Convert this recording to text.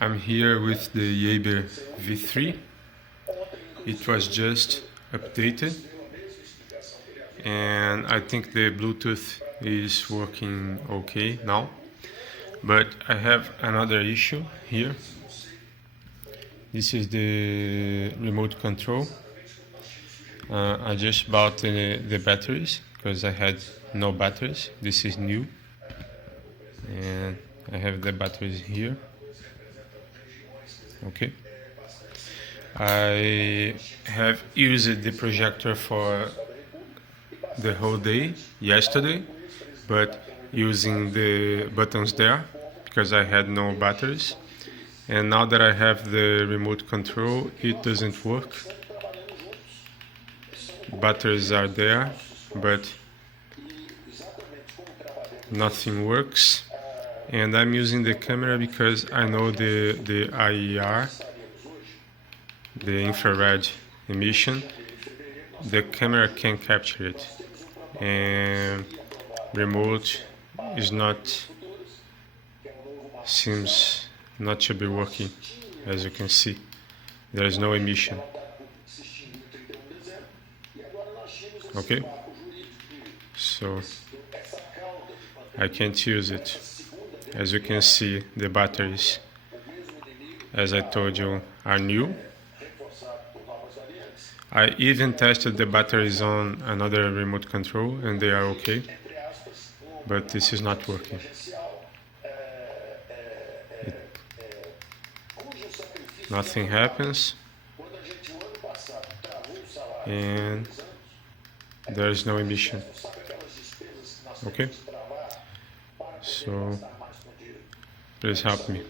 I'm here with the Yaber V3. It was just updated and I think the Bluetooth is working okay now, but I have another issue here. This is the remote control. I just bought the batteries because I had no batteries. This is new and I have the batteries here. Okay, I have used the projector for the whole day yesterday, but using the buttons there because I had no batteries. And now that I have the remote control, it doesn't work. Batteries are there, but nothing works. And I'm using the camera because I know the IER, the infrared emission, the camera can capture it, and remote is seems not to be working. As you can see, there is no emission. Okay, so I can't use it. As you can see, the batteries, as I told you, are new. I even tested the batteries on another remote control and they are okay, but this is not working. Nothing happens and there is no emission. Okay, so please help me.